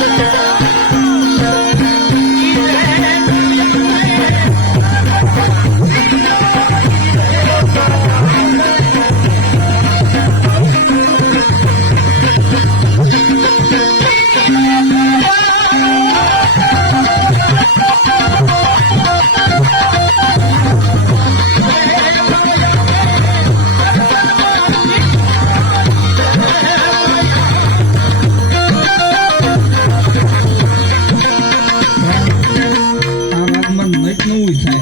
Twitter થાય